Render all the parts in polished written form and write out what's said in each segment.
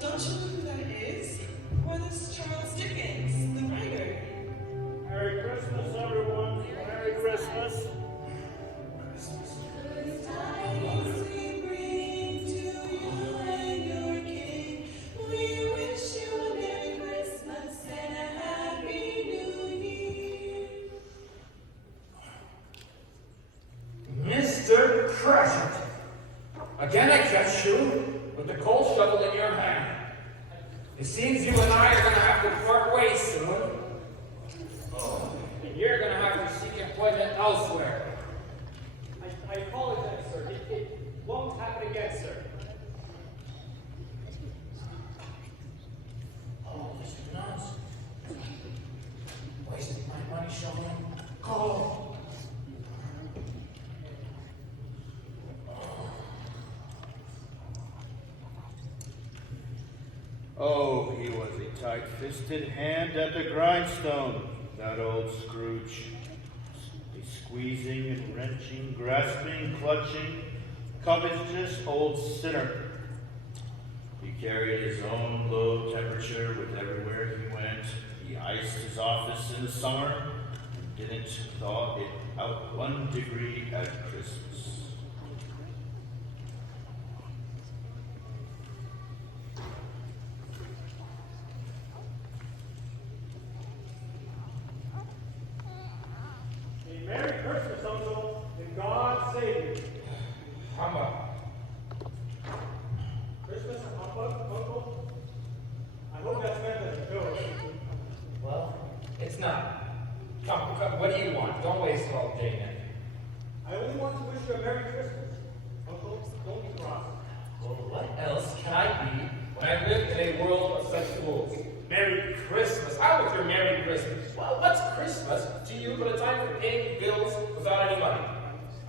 Don't you know who that is? Why, that's Charles Dickens, the writer. Merry Christmas, everyone. Merry Christmas. Good tidings we bring to you and your king. We wish you a Merry Christmas and a Happy New Year. Mr. Crescent, again I catch you with the coal shovel in your hand. It seems you and I are going to have to part ways soon. Oh, and you're going to have to seek employment elsewhere. I apologize, sir. It won't happen again, sir. Oh, Mr. Nuns. Wasted my money shoveling coal. Oh, he was a tight-fisted hand at the grindstone, that old Scrooge. A squeezing and wrenching, grasping, clutching, covetous old sinner. He carried his own low temperature with everywhere he went. He iced his office in the summer and didn't thaw it out 1 degree at Christmas. Merry Christmas, Uncle, and God save you. Humbug. Christmas and humbug, Uncle? I hope that's meant as a joke. Well, it's not. Come, what do you want? Don't waste all day now. I only want to wish you a Merry Christmas. Uncle, don't be cross. Well, what else can I be when I live in a world of such fools? Merry Christmas. How was your Merry Christmas? Well, what's Christmas to you but a time for paying bills without any money?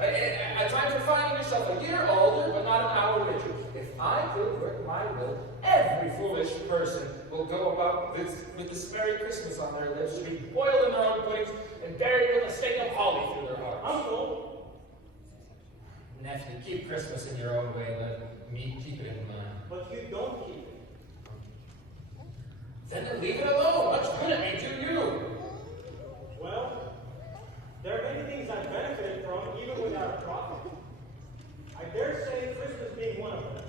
A time for finding yourself a year older but not an hour richer. If I could work my will, every foolish person will go about with this Merry Christmas on their lips, to be boiled in their own puddings and buried with a stake of holly through their hearts. Uncle! Nephew, keep Christmas in your own way, let me keep it in mine. But you don't keep it. Then leave it alone. Much good it may do you. Well, there are many things I've benefited from, even without a profit. I dare say Christmas being one of them.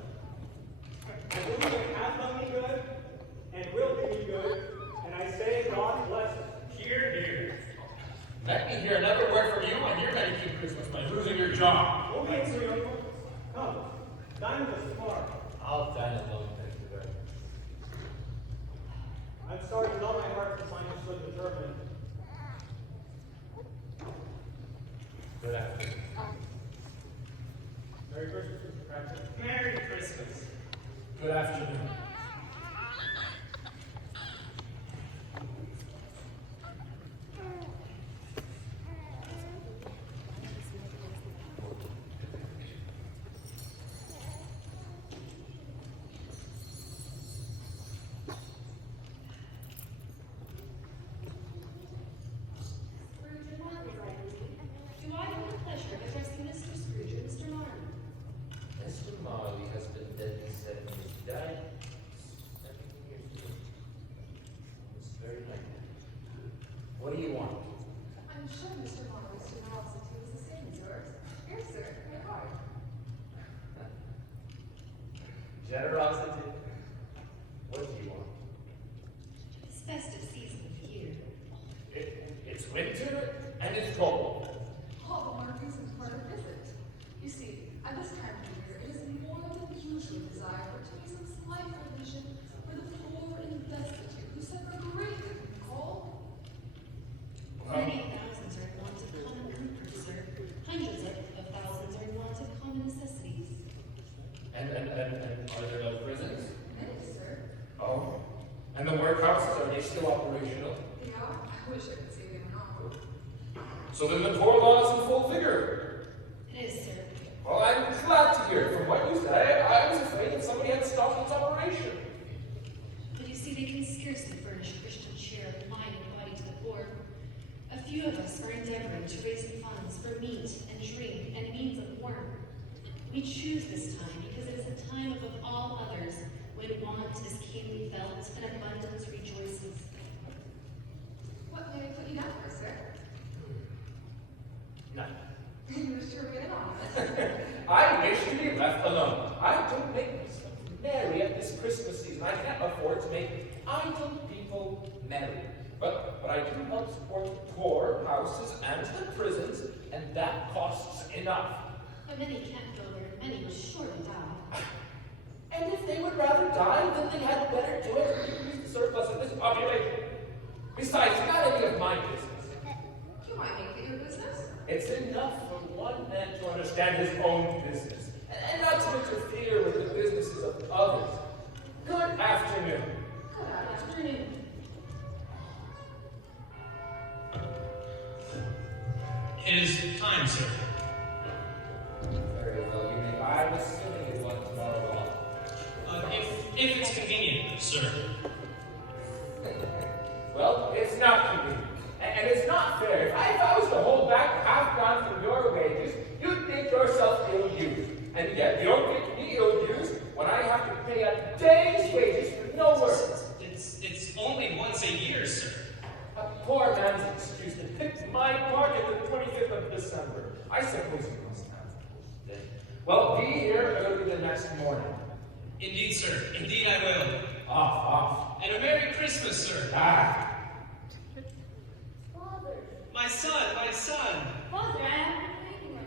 I believe it has done me good, and will do me good, and I say God bless it. Hear, hear. Let me hear another word from you, and you're going to keep Christmas by losing your job. Don't be angry, Uncle. Come, dine with us tomorrow. I'll dine alone, thank you, very I'm sorry with all my heart to find you so determined. Good afternoon. Merry Christmas, Mr. Cratchit. Merry Christmas. Good afternoon. Do I have the pleasure of addressing Mr. Scrooge or Mr. Marley? Mr. Marley has been dead these 7 years. He died 17 years ago. This very night. What do you want? I'm sure Mr. Marley's generosity was the same as yours. Here, sir, your card. Generosity? What do you want? It's festive season of the year. It's winter and it's cold. All the more reason for a visit. You see, at this time of year, it is more than usually desired to be some slight provision for the poor and destitute who suffer greatly from cold. Many thousands are in want of common comfort, sir. Hundreds of thousands are in want of common necessities. And are there no prisons? Many, sir. Oh. And the workhouses, are they still operational? They are. I wish I could say they were not. So then the poor law is in full vigor. It is, sir. Well, I'm glad to hear it. From what you said, I was afraid that somebody had stopped its operation. But you see, they can scarcely us are endeavoring to raise funds for meat and drink and means of warmth. We choose this time because it is a time above all others when want is keenly felt and abundance rejoices. What may I put you down for, sir? None. You wish to remain anonymous. I wish to be left alone. I don't make myself merry at this Christmas season. I can't afford to make idle people merry. But I do help support the poor houses and the prisons, and that costs enough. But many can't go there, many will surely die. And if they would rather die, then they had better do it to increase the surplus of this population. Besides, it's not any of my business. You might make it your business. It's enough for one man to understand his own business, and not to interfere with the businesses of others. Good afternoon. Good afternoon. It is time, sir. Very well, you may. I'm assuming you want tomorrow off. If it's convenient, sir. Well, it's not convenient. And it's not fair. If I was to hold back half gone from your wages, you'd think yourself ill-used. And yet, you don't think me ill-used when I have to pay a day's wages for no work. It's only once a year, sir. A poor man's excuse to pick my pocket the 25th of December. I suppose you must have. Well, be here early the next morning. Indeed, sir. Indeed, I will. Off. And a Merry Christmas, sir. Ah. Father, My son. Father, I have been waiting on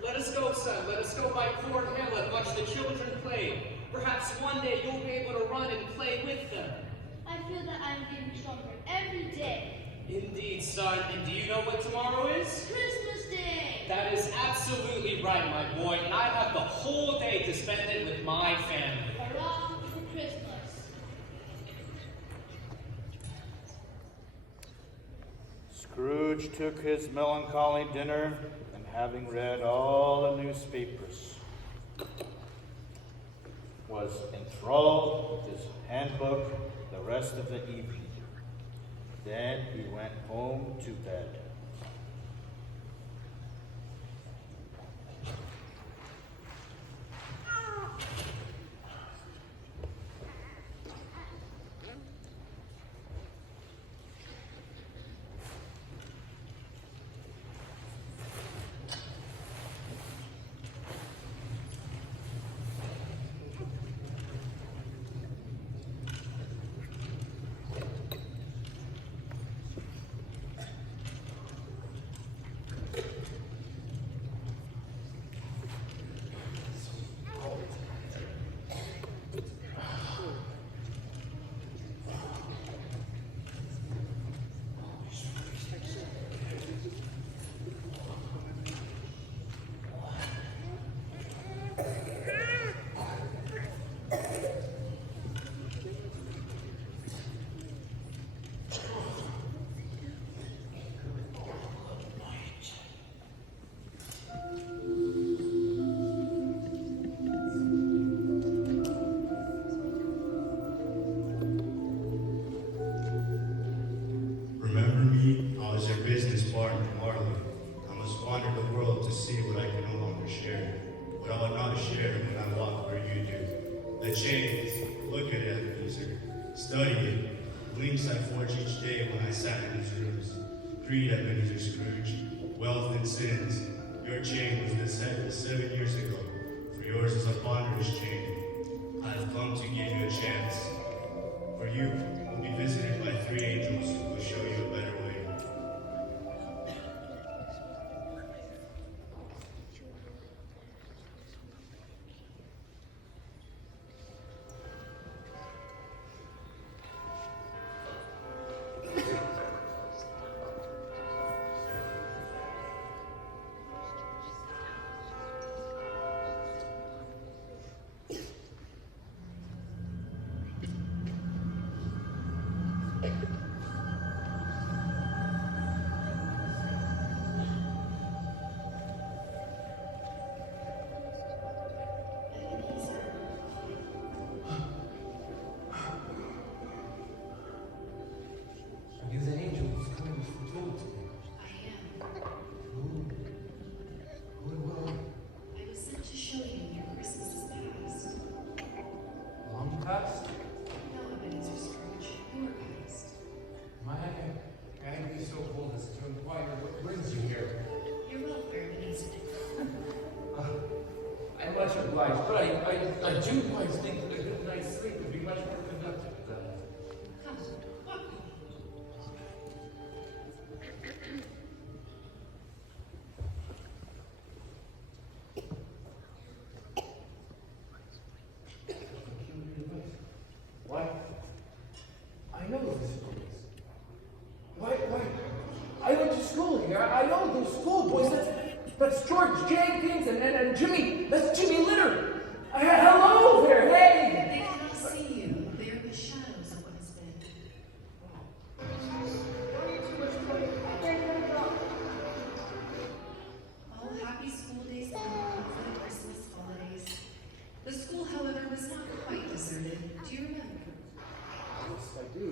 you. Let us go, son. Let us go by Fort Hill and watch the children play. Perhaps one day you'll be able to run and play with them. I feel that I'm getting stronger every day. Indeed, son. And do you know what tomorrow is? Christmas Day! That is absolutely right, my boy. And I have the whole day to spend it with my family. Hurrah for Christmas! Scrooge took his melancholy dinner, and having read all the newspapers, was enthralled with his handbook the rest of the evening. Then he went home to bed. Remember me? I was your business partner, Marley. I must wander the world to see what I can no longer share. What I will not share when I walk where you do. The chains, look at it, Ebenezer. Study it. Links I forge each day when I sat in these rooms. Greed, Ebenezer Scrooge. Wealth and sins. Your chain was set 7 years ago. For yours is a ponderous chain. I have come to give you a chance. For you will be visited by 3 angels who will show you a better way. Are you the angels coming from told to me? I obliged, but I do quite think that a good night's sleep would be much more productive than that. Come, walk. Why? I know those schools. Why? I went to school here. I know those schoolboys. That's George Jenkins and Jimmy. That's Jimmy Litter. Hello there. Hey. They cannot see you. They are the shadows of what has been. All happy school days ended for the Christmas holidays. The school, however, was not quite deserted. Do you remember? Yes, I do.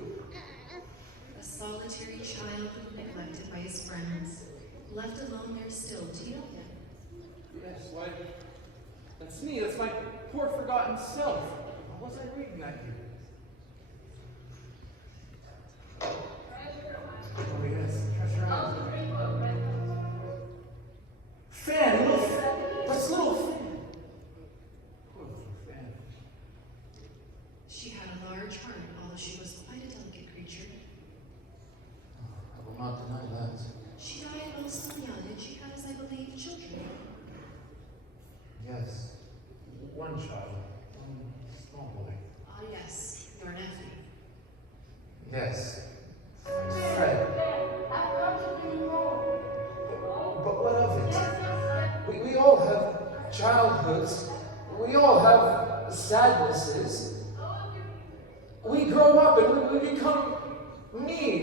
A solitary child neglected by his friends, left alone there still. Do you know him? Yes, why? That's me. That's my poor forgotten self. What was I reading that here? Oh yes, Treasure Island. Fan, little Fan. That's little Fan. Poor little Fan. She had a large heart, although she was quite a delicate creature. I will not deny that. She died while still young, and she has, I believe, children. Yes. One child. One small boy. Ah, yes, your nephew. Yes. Fred. But what of it? We all have childhoods. We all have sadnesses. We grow up and we become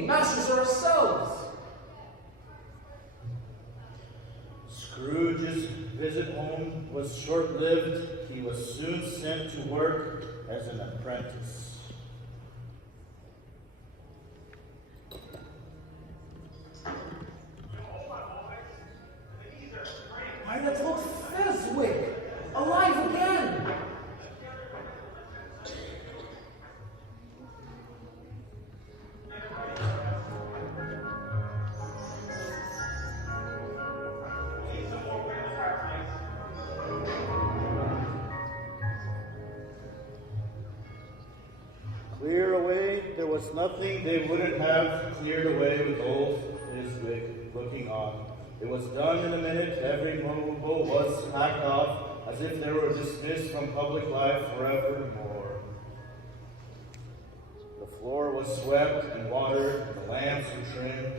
masters of ourselves. Scrooge's visit home was short-lived. He was soon sent to work as an apprentice. Why, that's old Fezwick, alive again. Clear away, there was nothing they wouldn't have cleared away with old Fezwick looking on. It was done in a minute. Every movable was packed off as if they were dismissed from public life forevermore. The floor was swept and watered, the lamps were trimmed,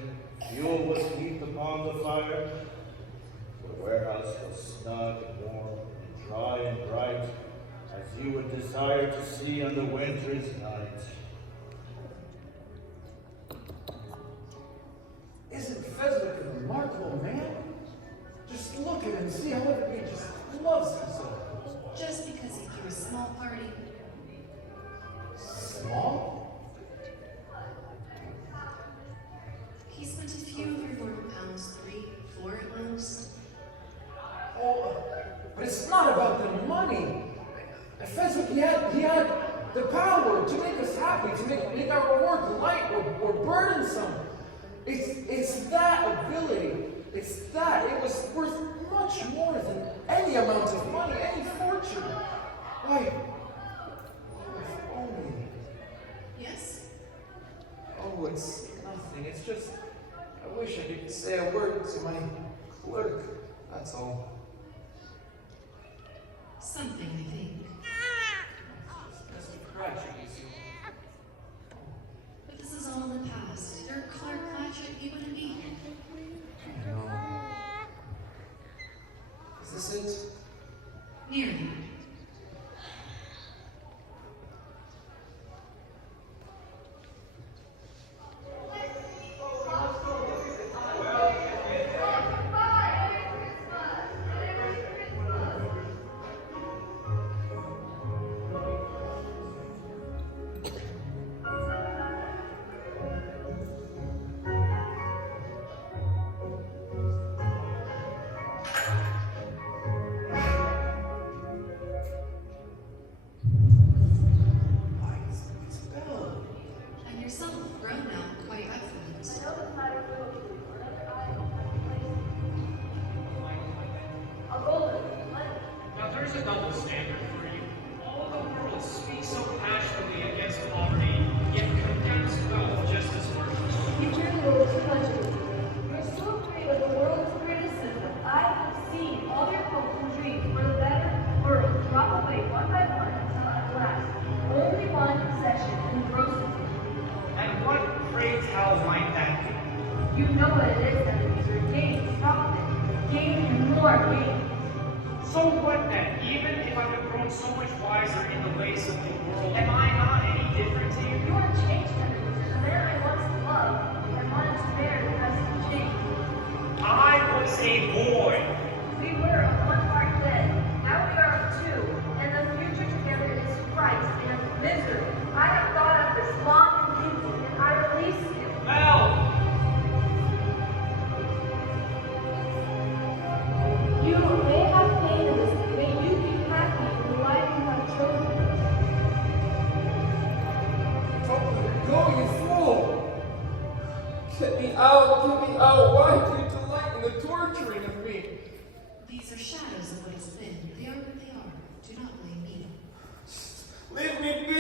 fuel was heaped upon the fire. The warehouse was snug and warm and dry and bright, as you would desire to see on the winter's night. Isn't Fezwick a remarkable man? Just look at him, see how everybody just loves him so. Just because he threw a small party. Small? He spent a few of your mortal pounds, 3, 4 at most. Oh, but it's not about the money. Fezwick, he had the power to make us happy, to make our work light or burdensome. It's that ability. It's that. It was worth much more than any amount of money, any fortune. Why, if only. Yes? Oh, it's nothing. It's just, I wish I could say a word to my clerk. That's all. Something, I think. It's just Mr. Cratchit, you see. But this is all in the past. If you're Clark Cratchit, you wouldn't be here. I know. Is this it? Nearly. I'll find that thing. You know what it is, Ebenezer. Gain, profit. Gain and more gain. So what then? Even if I've grown so much wiser in the ways of the world, am I not any different to you? You are changed, Ebenezer. The man I once loved and wanted to marry has changed. I was a boy. We were of one heart then. Now we are of two. And the future together is fright and misery. I have thought of this long and deeply, and I release you. Mel! You may have pain in this, may you be happy in the life you have chosen. Go, you fool! Get me out, get me out! Why do you delight in the torturing of me? These are shadows of what has been. They are what they are. Do not blame me. Leave me be!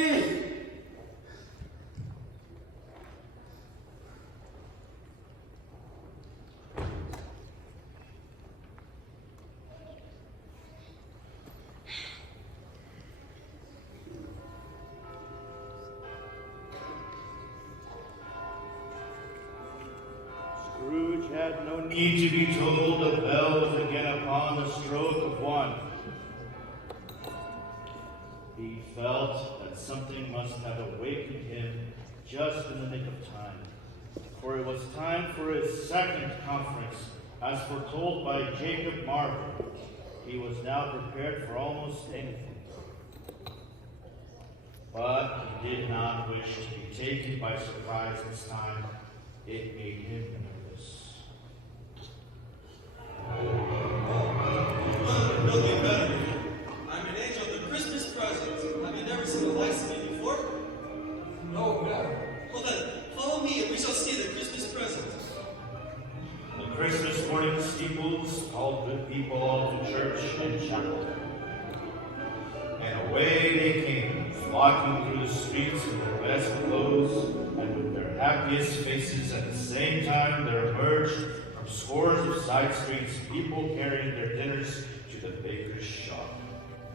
Scrooge had no need to be told the bell was again upon the stroke of one. He felt that something must have awakened him just in the nick of time, for it was time for his second conference, as foretold by Jacob Marvel. He was now prepared for almost anything. But he did not wish to be taken by surprise this time. It made him nervous. Nothing better. I'm an angel of the Christmas present. Have you never seen the likes of me before? No, never. Well then, follow me and we shall see the Christmas present. The Christmas morning steeples called good people all to church and chapel. And away they came, flocking through the streets in their best clothes and with their happiest faces. At the same time, there emerged from scores of side streets people carrying their dinners to the baker's shop.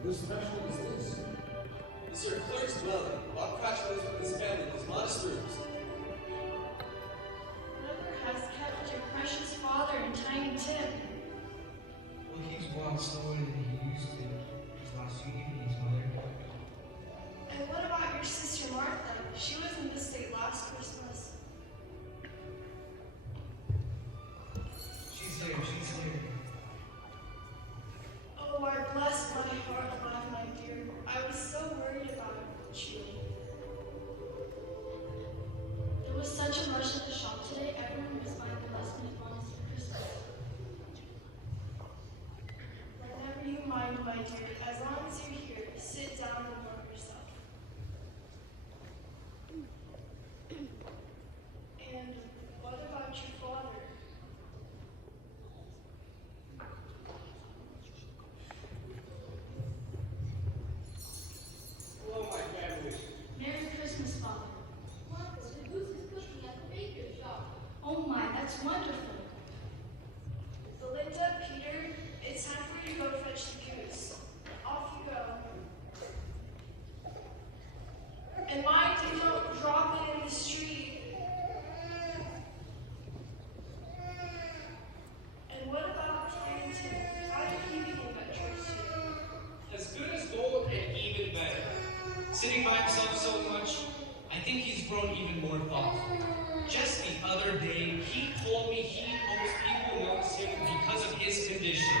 Whose special is this? It's your clerk's dwelling. Bob Cratchit lives with his family in his modest rooms. Whoever has kept your precious father and Tiny Tim? Well, he's walked slower than he used to these last few evenings, Mother. And what about your sister Martha? She was in this state last Christmas. She's here, she's here. Oh, I bless my heart, my dear. I was so worried about you. There was such a rush at the shop today. Everyone was buying the last minute bonus for Christmas. Never you mind, my dear. As long as you're here, sit down and warm yourself. And what about your father? Hello, my family. Merry Christmas, Father. Marcus, the goose is cooking at the baker's shop. Oh my, that's wonderful. Belinda, Peter, it's time for you to go fetch the goose. Off you go. And mind you don't drop it in the street. And what about Carrington? How did he begin at church today? As good as gold and even better. Sitting by himself so much, I think he's grown even more thoughtful. Just the other day, he told me he hopes people notice him because of his condition,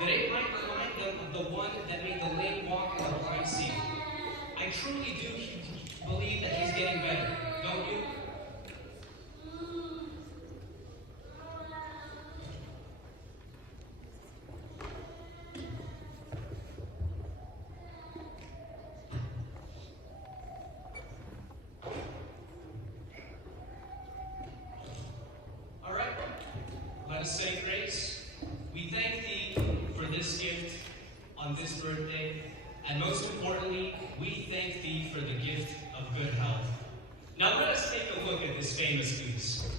that it might remind them of the one that made the lame walk and the blind see. I truly do believe that he's getting better, don't you? All right, let us say grace. We thank thee for this gift on this birthday, and most importantly, we thank thee for the gift of good health. Now let us take a look at this famous goose.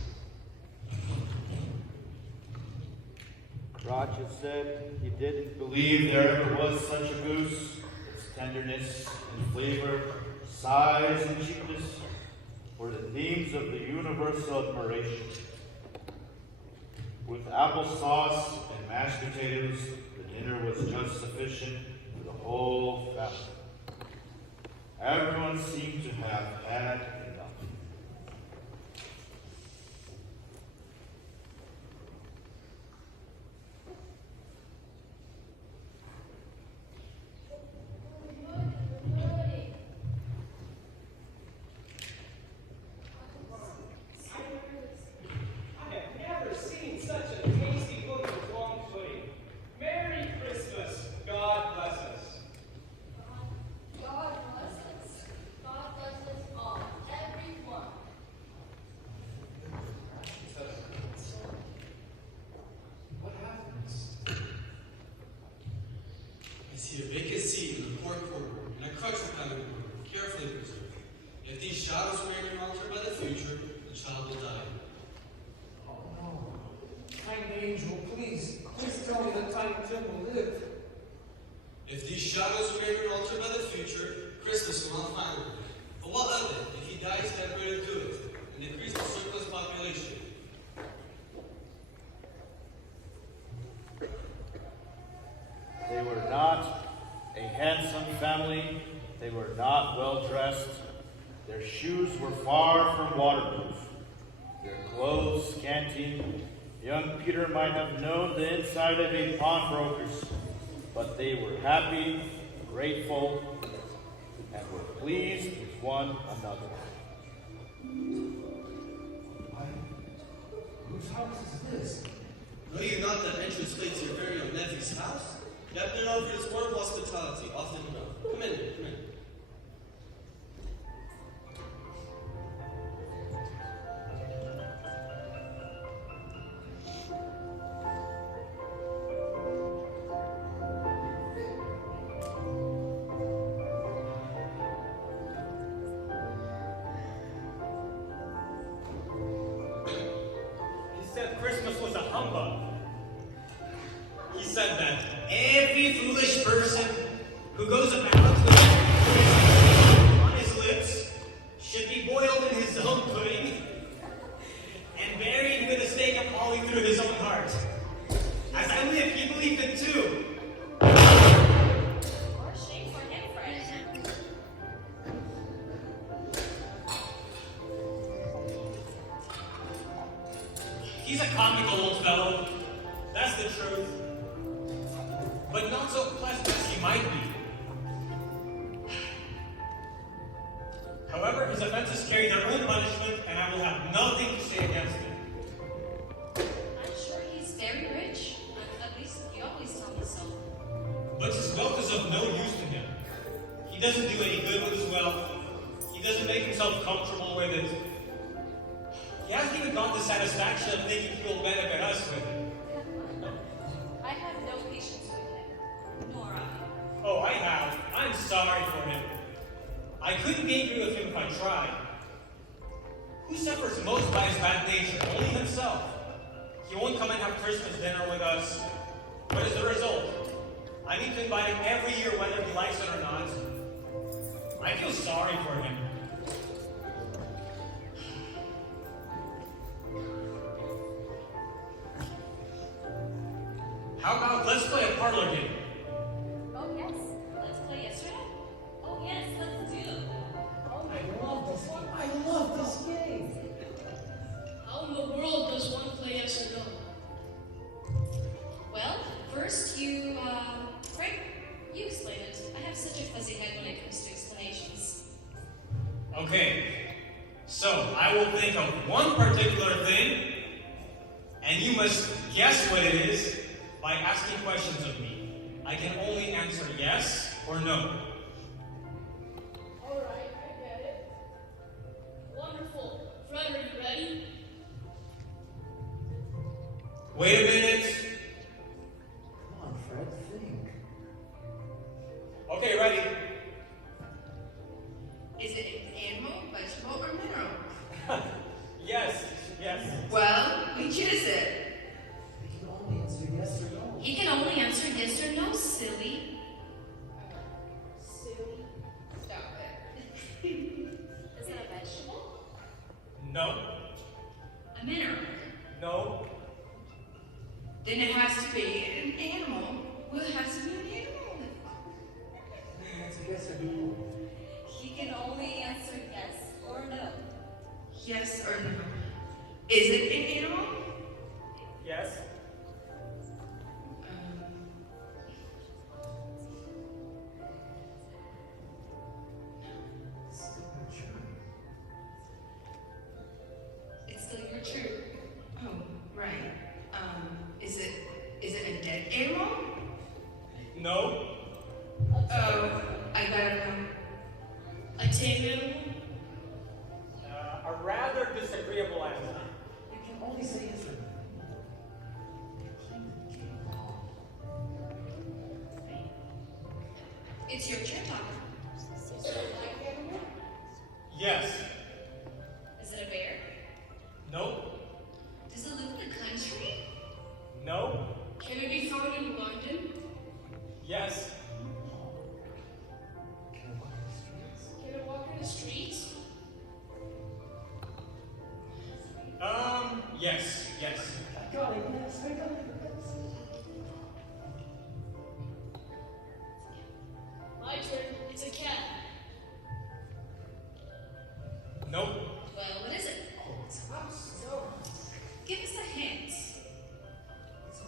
Roger said he didn't believe there ever was such a goose. Its tenderness and flavor, size and cheapness. were the themes of the universal admiration. With applesauce and mashed potatoes, the dinner was just sufficient for the whole family. Everyone seemed to have had enough. I have never seen such a tasty book of long pudding. Merry Christmas. God bless us. God bless us. God bless us all, everyone. What happens? I see a vacant seat in the fourth corner, and a crutch with kind of carefully preserved. If these shadows remain an altar by the future, the child will die. Oh no. Kind angel, please tell me that Tiny Tim will live. If these shadows remain an altar by the future, Christmas will not find them. But what of it if he dies separated to it, and increase the surplus population? They were not a handsome family. They were not well dressed. Their shoes were far from waterproof. Their clothes scanty. Young Peter might have known the inside of a pawnbroker's, but they were happy, grateful, and were pleased with one another. Whose house is this? Know you not that entrance leads to your very own nephew's house? You have been over his word of hospitality often enough. Come in, come in. He said Christmas was a humbug. He said that Every foolish person who goes about with on his lips should be boiled in his own pudding and buried with a stake of holly through his own heart. As I live, he believed it too. Or shame for him, Fred. He's a comical old fellow. That's the truth. But not so pleasant as he might be. However, his offenses carry their own punishment, and I will have nothing to say against him. I'm sure he's very rich. At least you always tell me so. But his wealth is of no use to him. He doesn't do any good with his wealth. He doesn't make himself comfortable with it. He hasn't even got the satisfaction of thinking he'll benefit us with it. I have no patience with him. Nor I. Oh, I have. I'm sorry for him. I couldn't be angry with him if I tried. Who suffers most by his bad nature? Only himself. He won't come and have Christmas dinner with us. What is the result? I need to invite him every year whether he likes it or not. I feel sorry for him. How about let's play a parlor game? Oh, yes. Let's play yesterday? Oh, yes, let's do. I love this game. I love this game. How in the world does one play yes or no? Well, first Frank, you explain it. I have such a fuzzy head when it comes to explanations. Okay, so I will think of one particular thing, and you must guess what it is by asking questions of me. I can only answer yes or no. Alright, I get it. Wonderful. Fred, are you ready? Wait a minute. Come on, Fred, think. Okay, ready. Is it an animal, vegetable, or mineral? yes, yes. Well, which is it? He can only answer yes or no. He can only answer yes or no, silly. No. A mineral. No. Then it has to be an animal. Well, it has to be an animal. It's a yes or no. He can only answer yes or no. Yes or no? Is it an animal? Yes. It's still your turn. Oh, right. Is it a dead animal? No. Oh, I gotta know. A tame animal? A rather disagreeable answer. You can only say yes or no. It's your turn, Papa. Is it a live animal? Yes. Is it a bear? No. Does it live in the country? No. Can it be found in London? Yes. Can it walk in the streets? Yes. Yes. I got it, yes, I got it. My turn. It's a cat. Nope. Well, what is it? Give us a hint.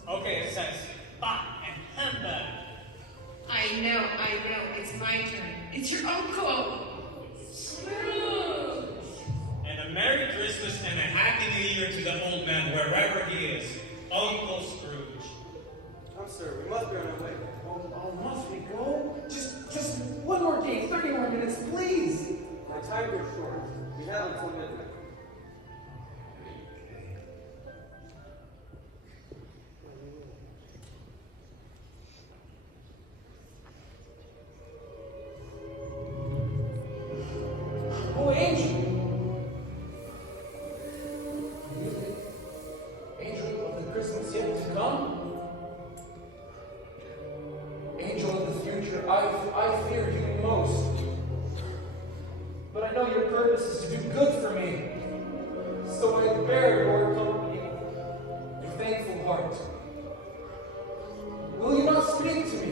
Okay, it says bat and hamburger. I know. It's my turn. It's your uncle. Scrooge! And a Merry Christmas and a Happy New Year to the old man, wherever he is. Uncle Scrooge. I'm sorry, we must be on our way. Oh, must we go? Just one more game, 30 more minutes, please. My time goes short. We have until midnight. Oh, Angel! Angel of the Christmas yet to come? Angel of the future, I fear you most. But I know your purpose is to do good for me. So I bear your company with thankful heart. Will you not speak to me?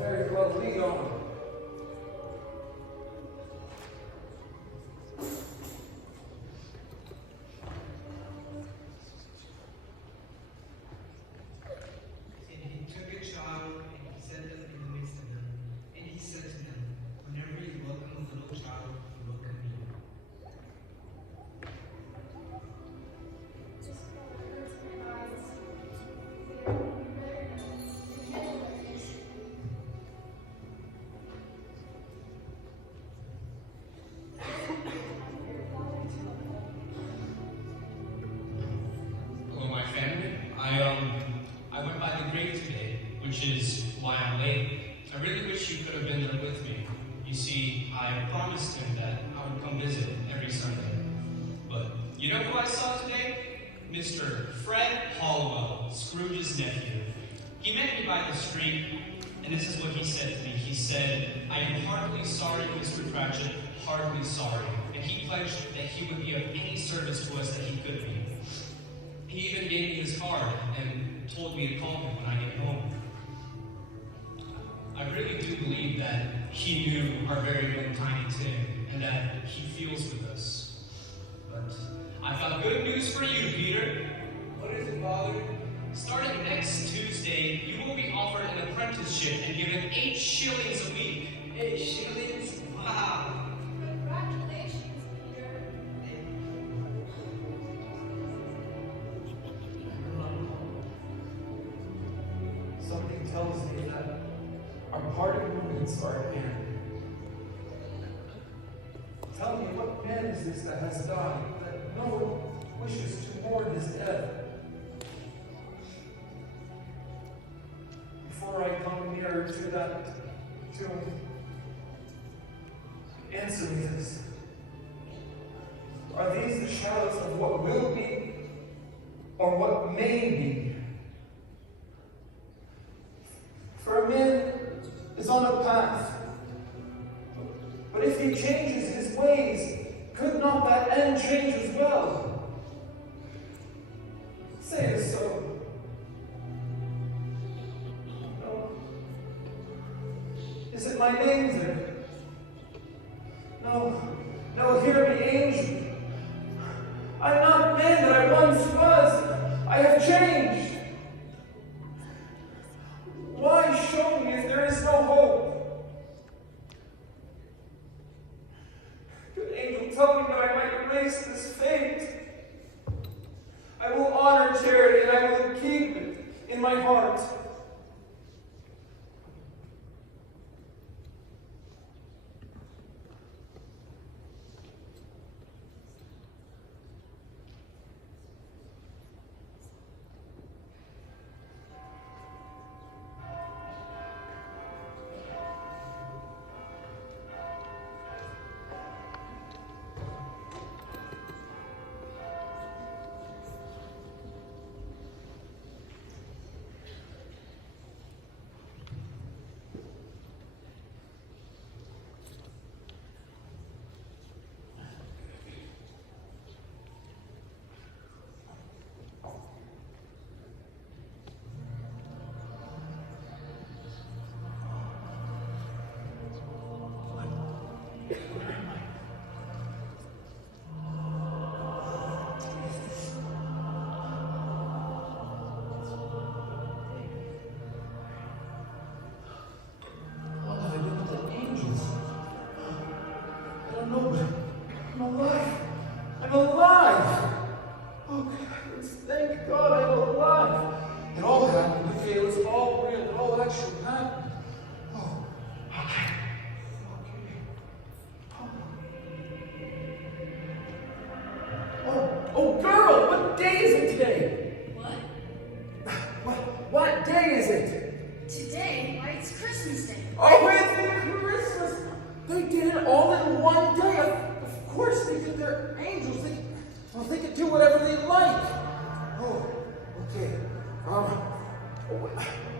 Very well, lead on. And he took a child and he set them in the midst of them. And he said to them, whenever you welcome a little child, you welcome me. Just hurts my eyes. They are better to handle like this. Hello, my family. I went by the grave today, which is why I'm late. I really wish you could have been there with me. You see, I promised him that I would come visit every Sunday. But you know who I saw today? Mr. Fred Halliwell, Scrooge's nephew. He met me by the street, and this is what he said to me. He said, I am heartily sorry, Mr. Cratchit, heartily sorry. And he pledged that he would be of any service to us that he could be. He even gave me his card and told me to call him when I get home. I really do believe that he knew our very own Tiny Tim and that he feels with us. But I've got good news for you, Peter. What is it, Father? Starting next Tuesday, you will be offered an apprenticeship and given 8 shillings a week. 8 shillings? Wow. Congratulations, Peter. Something tells me that our parting moments are at hand. Tell me, what man is this that has died, that no one wishes to mourn his death? Before I come nearer to that tomb, answer me this. Are these the shadows of what will be, or what may be? on a path. But if he changes his ways, could not that end change as well? Say it so. No. Is it my name there? No. No, hear me, angel. I'm not man that I once was. I have changed. Why show me if there is no hope? Good angel, tell me that I might erase this fate. I will honor charity and I will keep it in my heart.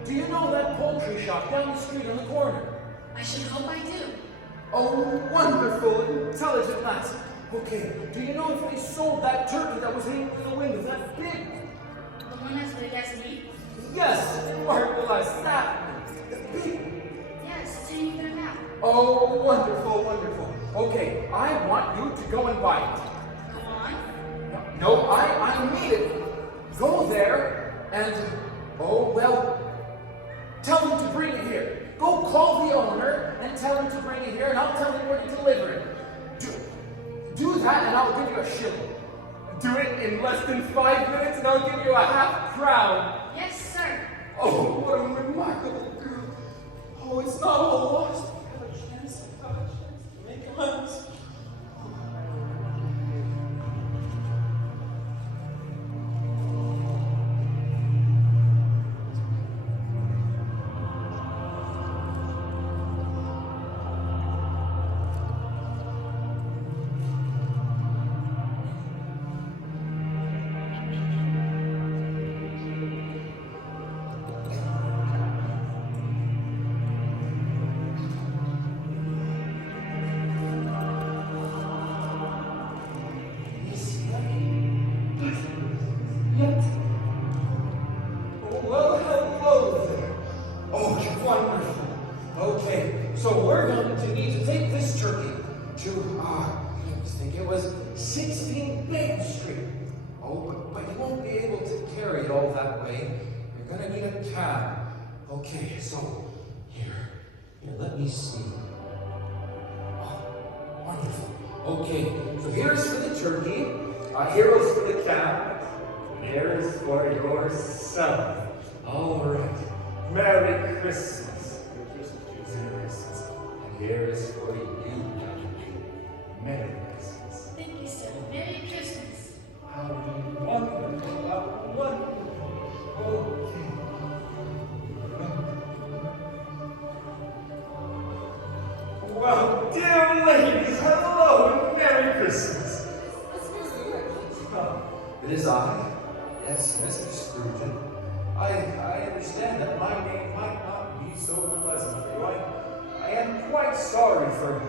Do you know that poultry shop down the street on the corner? I should hope I do. Oh, wonderful, intelligent lass. Okay, do you know if they sold that turkey that was hanging in the window, that big? The one as big as me? Yes, marvelous, that big. Yes, tell me about. Oh, wonderful, wonderful. Okay, I want you to go and buy it. Go on. No, I mean it. Go there and, oh, well, tell them to bring it here. Go call the owner and tell him to bring it here, and I'll tell him where to deliver it. Do that, and I'll give you a shilling. Do it in less than 5 minutes, and I'll give you a half-crown. Yes, sir. Oh, what a remarkable girl. Oh, it's not all lost. I have a chance to make amends. Okay, so, here, let me see. Oh, wonderful. Okay, so here's for the turkey, here's for the cab, here's for yourself. All right. Merry Christmas. Merry Christmas. And here is for you. Merry Christmas. Thank you, sir. Merry Christmas. How wonderful, how wonderful. Okay. Well, dear ladies, hello and Merry Christmas. It is I. Yes, Mr. Scrooge. I understand that my name might not be so pleasant for you. I am quite sorry for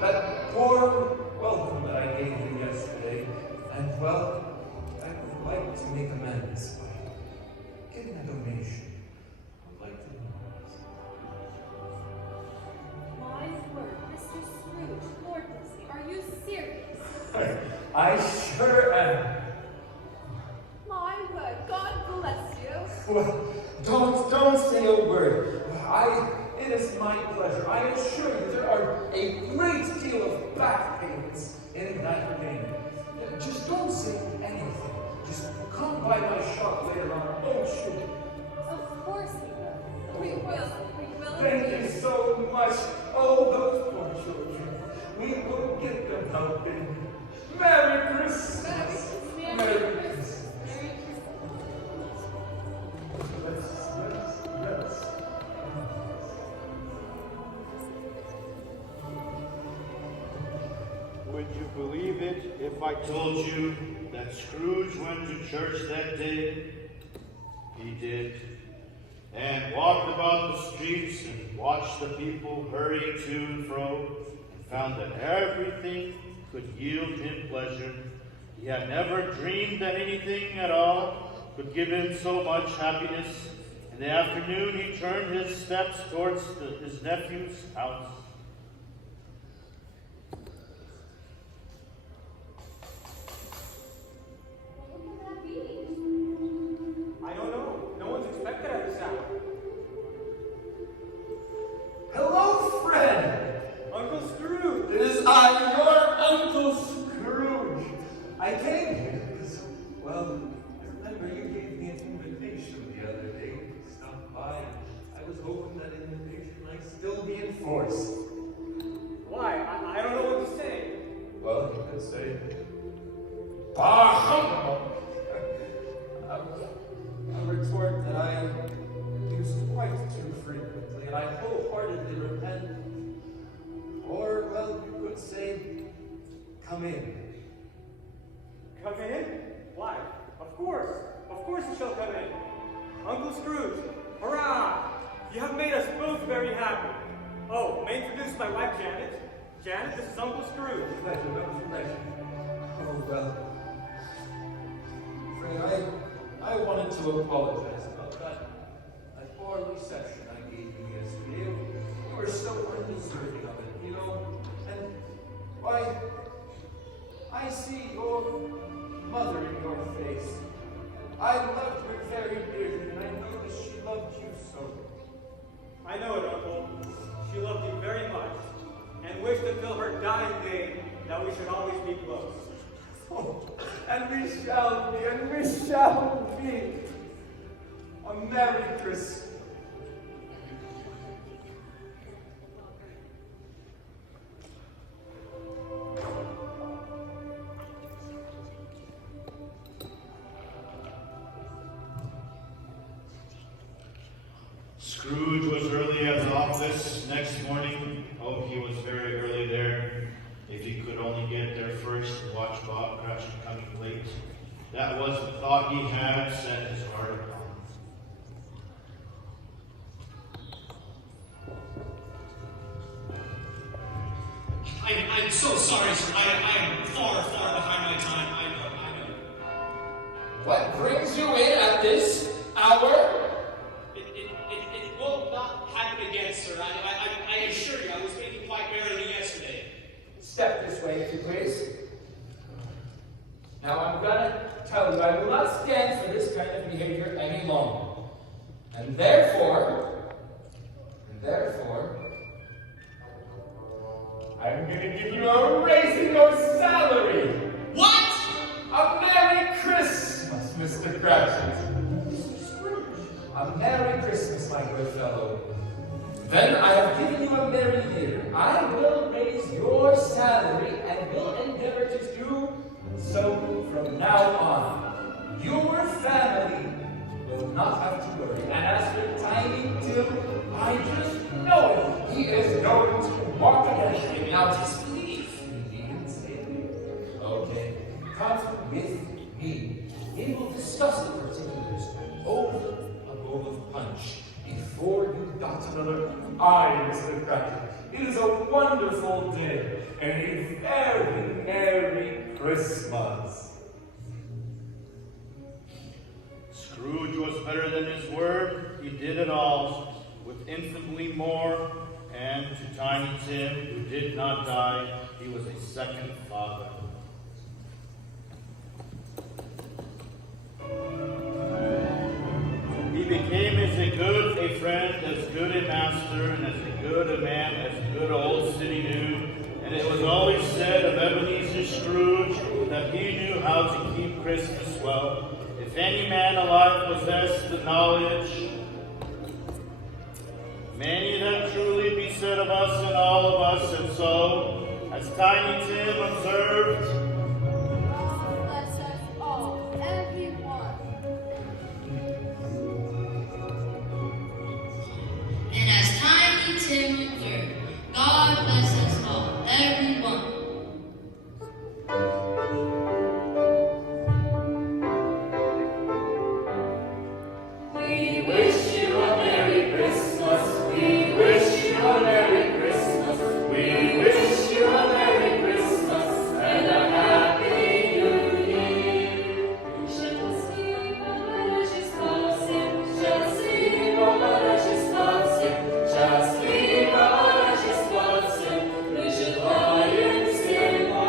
that poor welcome that I gave you yesterday. And well, I would like to make amends by giving a donation. I'd like to Wise word, Mr. Scrooge, Lord Weasley, are you serious? I sure am. My word, God bless you. Well, don't say a word. It is my pleasure. I assure you there are a great deal of back pains in that name. Just don't say anything. Just come by my shop later on, won't you? Of course we will. We will. We will. Thank you so much. Oh, those poor children. We will get them helping. Merry Christmas. Merry Christmas. Yes. Would you believe it if I told you that Scrooge went to church that day? He did. And walked about the streets and watched the people hurry to and fro, and found that everything could yield him pleasure. He had never dreamed that anything at all could give him so much happiness. In the afternoon, he turned his steps towards his nephew's house. I don't know. No one's expected at this hour. Hello, friend. Uncle Scrooge. It is I, your Uncle Scrooge. I came here because, well, remember you gave me an invitation the other day to stop by. I was hoping that invitation might still be in force. Why? I don't know what to say. Well, you could say, bah humbug! A retort that I use quite too frequently, and I wholeheartedly repent. Or, well, you could say, come in. Come in? Why? Of course you shall come in. Uncle Scrooge, hurrah! You have made us both very happy. Oh, may I introduce my wife, Janet? Janet, this is Uncle Scrooge. Pleasure. Oh, well. Friend, I wanted to apologize about that poor reception I gave you yesterday. You were so undeserving of it, you know. And why, I see your mother in your face. I loved her very dearly, and I know that she loved you so. I know it, Uncle. She loved you very much, and wished until her dying day that we should always be close. Oh, and we shall be. A Merry Christmas. Scrooge was early at the office next morning. Oh, he was very early there. If he could only get there first and watch Bob Cratchit coming late. That was the thought he had set his heart upon. I'm so sorry, sir. I am far, far behind my time. I know. What brings you in at this hour? It will not happen again, sir. I assure you, I was speaking quite merrily yesterday. Step this way, if you please. Now, I'm gonna tell you, I will not stand for this kind of behavior any longer. And therefore, I'm gonna give you a raise in your salary. What? A Merry Christmas, Mr. Cratchit. A Merry Christmas, my good fellow. Then I have given you a merry year. I will raise your salary and will endeavor to do so from now on. Your family will not have to worry. And as for Tiny Tim, I just know it. He is going to walk again, giving out his leave. He didn't say it. Okay, come with me. We will discuss the particulars over a bowl of punch before you die. to another aristocratic. It is a wonderful day and a very Merry Christmas. Scrooge was better than his word. He did it all with infinitely more. And to Tiny Tim, who did not die, he was a second father. He became as good a friend, as good a master, and as good a man as good old City knew. And it was always said of Ebenezer Scrooge that he knew how to keep Christmas well. If any man alive possessed the knowledge, many that truly be said of us and all of us, and so, as Tiny Tim observed, God bless us all, everyone. And as Tiny Tim observed, God bless us all, everyone. We wish you a Merry Christmas. We wish you a Merry Christmas. We wish you a Merry Christmas and a Happy New Year. Счастливого Рождества всем, Счастливого Рождества всем, счастливого Рождества всем, мы желаем всем вам.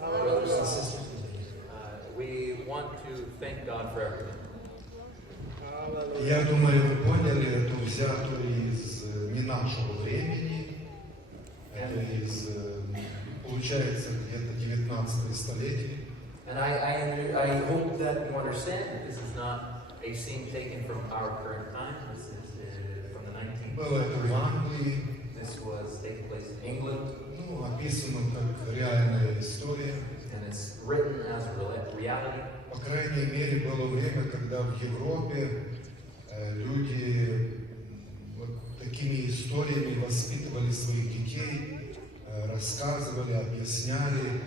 Brothers and sisters, we want to thank God for everything. Я думаю, вы поняли, это взято из не нашего времени, это из, получается, где-то 19 столетие. And I hope that you understand that this is not a scene taken from our current time. This is from the 19th Было это в Англии, This was taking place in England, ну, описано как реальная история. and it's written as a reality. По крайней мере, было время, когда в Европе люди вот такими историями воспитывали своих детей, рассказывали, объясняли,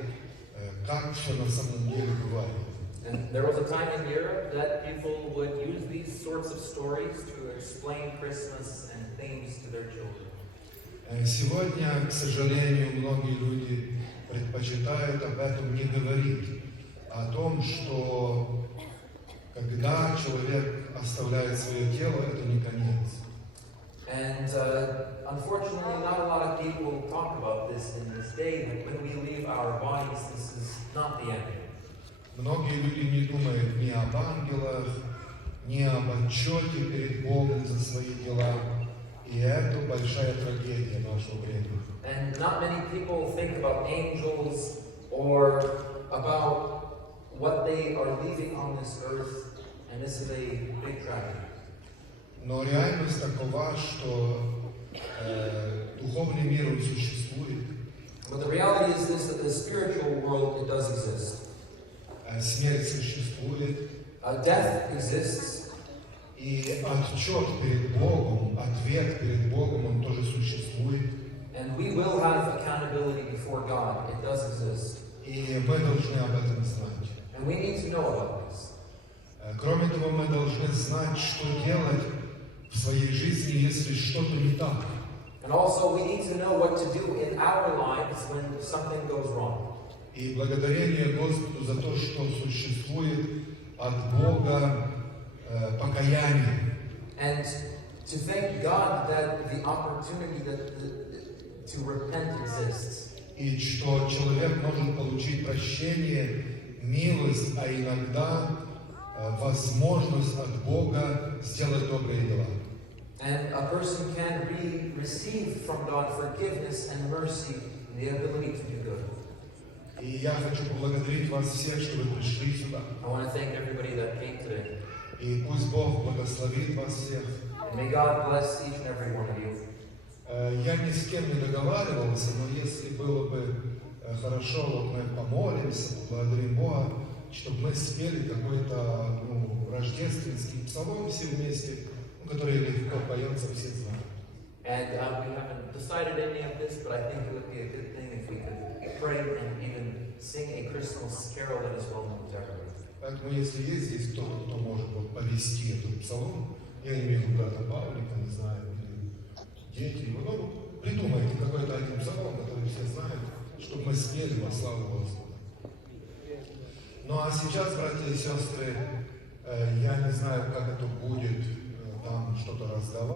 как все на самом деле бывает. And there was a time in Europe that people would use these sorts of stories to explain Christmas and things to their children. Сегодня, к сожалению, многие люди предпочитают об этом не говорить, о том, что когда человек оставляет свое тело, это не конец. And unfortunately, not a lot of people talk about this in this day, but when we leave our bodies, this is not the end. Многие люди не думают ни об ангелах, ни об отчете перед Богом за свои дела. И это большая трагедия нашего времени. And not many people think about angels or about what they are leaving on this earth, and this is a big tragedy. Но реальность такова, что духовный мир он существует. But the reality is this, that the spiritual world, it does exist. Смерть существует. Death exists. И отчет перед Богом, ответ перед Богом, он тоже существует. And we will have accountability before God. It does exist. И мы должны об этом знать. And we need to know about this. Кроме того, мы должны знать, что делать в своей жизни, если что-то не так. And also we need to know what to do in our lives when something goes wrong. И благодарение Господу за то, что существует от Бога покаяние. And to thank God that the opportunity to repent exists. И что человек может получить прощение, милость, а иногда возможность от Бога сделать добрые дела. And a person can receive from God forgiveness and mercy and the ability to do good. И я хочу поблагодарить вас всех, что вы пришли сюда. I want to thank everybody that came today. И пусть Бог благословит вас всех. And may God bless each and every one of you. Я ни с кем не договаривался, но если было бы хорошо, вот мы помолимся, поблагодарим Бога, чтобы мы спели какой-то рождественский псалом все вместе, который легко поется, все знают. And we haven't decided any of this, but I think it would be a good thing if we could pray and even sing a Christmas carol that is well known to everyone. Поэтому, если есть здесь кто-то, кто может повести этот псалом, я имею в виду брата Павлика, не знаю, или дети, придумайте какой-то один псалом, который все знают, чтобы мы спели во славу Господа. Ну а сейчас, братья и сестры, я не знаю, как это будет там что-то раздавать.